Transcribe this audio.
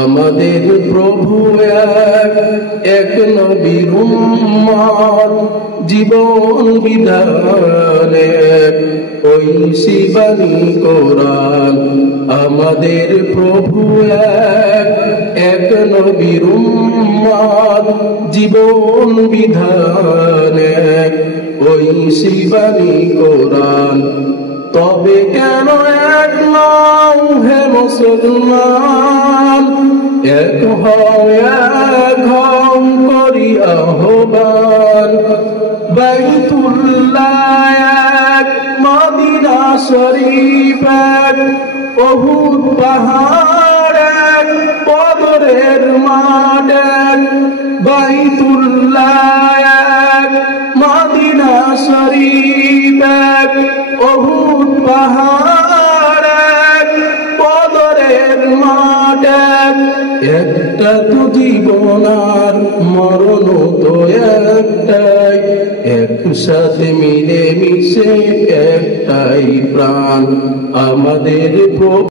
আমাদের প্রভু এক নবীর উম্মত, জীবন বিধানে ঐশী বাণী কোরআন। আমাদের প্রভু এক নবীর উম্মত, জীবন বিধানে ঐশী বাণী কোরআন। তবে কেন এক নও হে মুসলমান, এক হও করি আহ্বান। বাইতুল্লাহ এক, মদিনা শরীফ এক, উহুদ পাহাড় এক, বদরের মাঠ এক। বাইতুল্লাহ এক, মদিনা শরীফ এক, উহুদ পাহাড় এক, বদরের মাঠ এক। একটা তো জীবন আর মরণ তো একটাই, একসাথে মিলে মিশে একটাই প্রাণ। আমাদের